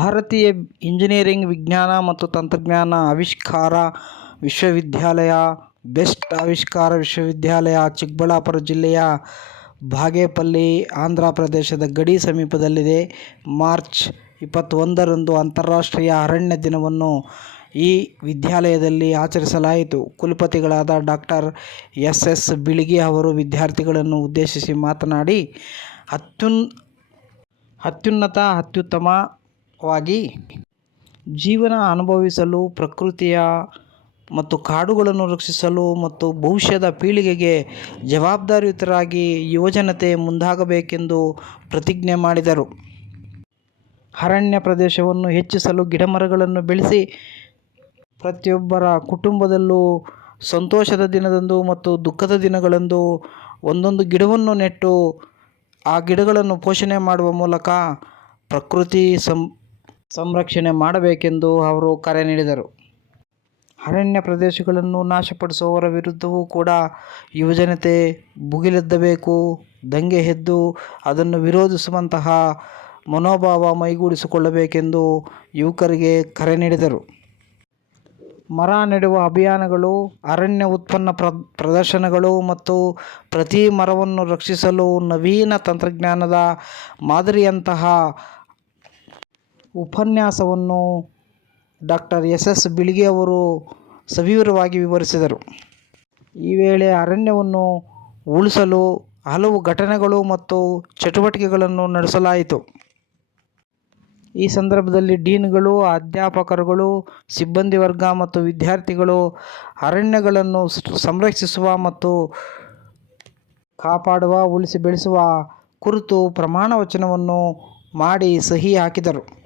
ಭಾರತೀಯ ಇಂಜಿನಿಯರಿಂಗ್ ವಿಜ್ಞಾನ ಮತ್ತು ತಂತ್ರಜ್ಞಾನ ಆವಿಷ್ಕಾರ ವಿಶ್ವವಿದ್ಯಾಲಯ, ಬೆಸ್ಟ್ ಆವಿಷ್ಕಾರ ವಿಶ್ವವಿದ್ಯಾಲಯ, ಚಿಕ್ಕಬಳ್ಳಾಪುರ ಜಿಲ್ಲೆಯ ಬಾಗೇಪಲ್ಲಿ ಆಂಧ್ರ ಪ್ರದೇಶದ ಗಡಿ ಸಮೀಪದಲ್ಲಿದೆ. ಮಾರ್ಚ್ ಇಪ್ಪತ್ತೊಂದರಂದು ಅಂತಾರಾಷ್ಟ್ರೀಯ ಅರಣ್ಯ ದಿನವನ್ನು ಈ ವಿದ್ಯಾಲಯದಲ್ಲಿ ಆಚರಿಸಲಾಯಿತು. ಕುಲಪತಿಗಳಾದ ಡಾಕ್ಟರ್ ಎಸ್. ಎಸ್. ಬಿಳಿಗಿ ಅವರು ವಿದ್ಯಾರ್ಥಿಗಳನ್ನು ಉದ್ದೇಶಿಸಿ ಮಾತನಾಡಿ, ಅತ್ಯುನ್, ಅತ್ಯುನ್ನತ ಅತ್ಯುತ್ತಮವಾಗಿ ಜೀವನ ಅನುಭವಿಸಲು, ಪ್ರಕೃತಿಯ ಮತ್ತು ಕಾಡುಗಳನ್ನು ರಕ್ಷಿಸಲು ಮತ್ತು ಭವಿಷ್ಯದ ಪೀಳಿಗೆಗೆ ಜವಾಬ್ದಾರಿಯುತರಾಗಿ ಯುವಜನತೆ ಮುಂದಾಗಬೇಕೆಂದು ಪ್ರತಿಜ್ಞೆ ಮಾಡಿದರು. ಅರಣ್ಯ ಪ್ರದೇಶವನ್ನು ಹೆಚ್ಚಿಸಲು ಗಿಡಮರಗಳನ್ನು ಬೆಳೆಸಿ, ಪ್ರತಿಯೊಬ್ಬರ ಕುಟುಂಬದಲ್ಲೂ ಸಂತೋಷದ ದಿನದಂದು ಮತ್ತು ದುಃಖದ ದಿನಗಳಂದು ಒಂದೊಂದು ಗಿಡವನ್ನು ನೆಟ್ಟು ಆ ಗಿಡಗಳನ್ನು ಪೋಷಣೆ ಮಾಡುವ ಮೂಲಕ ಪ್ರಕೃತಿ ಸಂ ಸಂರಕ್ಷಣೆ ಮಾಡಬೇಕೆಂದು ಅವರು ಕರೆ ನೀಡಿದರು. ಅರಣ್ಯ ಪ್ರದೇಶಗಳನ್ನು ನಾಶಪಡಿಸುವವರ ವಿರುದ್ಧವೂ ಕೂಡ ಯುವಜನತೆ ಭುಗಿಲೆದ್ದಬೇಕು, ದಂಗೆ ಎದ್ದು ಅದನ್ನು ವಿರೋಧಿಸುವಂತಹ ಮನೋಭಾವ ಮೈಗೂಡಿಸಿಕೊಳ್ಳಬೇಕೆಂದು ಯುವಕರಿಗೆ ಕರೆ ನೀಡಿದರು. ಮರ ನೆಡುವ ಅಭಿಯಾನಗಳು, ಅರಣ್ಯ ಉತ್ಪನ್ನ ಪ್ರ, ಪ್ರದರ್ಶನಗಳು ಮತ್ತು ಪ್ರತಿ ಮರವನ್ನು ರಕ್ಷಿಸಲು ನವೀನ ತಂತ್ರಜ್ಞಾನದ ಮಾದರಿಯಂತಹ ಉಪನ್ಯಾಸವನ್ನು ಡಾಕ್ಟರ್ ಎಸ್ ಎಸ್ ಬಿಳಿಗೆ ಅವರು ಸವಿವರವಾಗಿ ವಿವರಿಸಿದರು. ಈ ವೇಳೆ ಅರಣ್ಯವನ್ನು ಉಳಿಸಲು ಹಲವು ಘಟನೆಗಳು ಮತ್ತು ಚಟುವಟಿಕೆಗಳನ್ನು ನಡೆಸಲಾಯಿತು. ಈ ಸಂದರ್ಭದಲ್ಲಿ ಡೀನ್ಗಳು, ಅಧ್ಯಾಪಕರುಗಳು, ಸಿಬ್ಬಂದಿ ವರ್ಗ ಮತ್ತು ವಿದ್ಯಾರ್ಥಿಗಳು ಅರಣ್ಯಗಳನ್ನು ಸಂರಕ್ಷಿಸುವ ಮತ್ತು ಕಾಪಾಡುವ, ಉಳಿಸಿ ಬೆಳೆಸುವ ಕುರಿತು ಪ್ರಮಾಣ ವಚನವನ್ನು ಮಾಡಿ ಸಹಿ ಹಾಕಿದರು.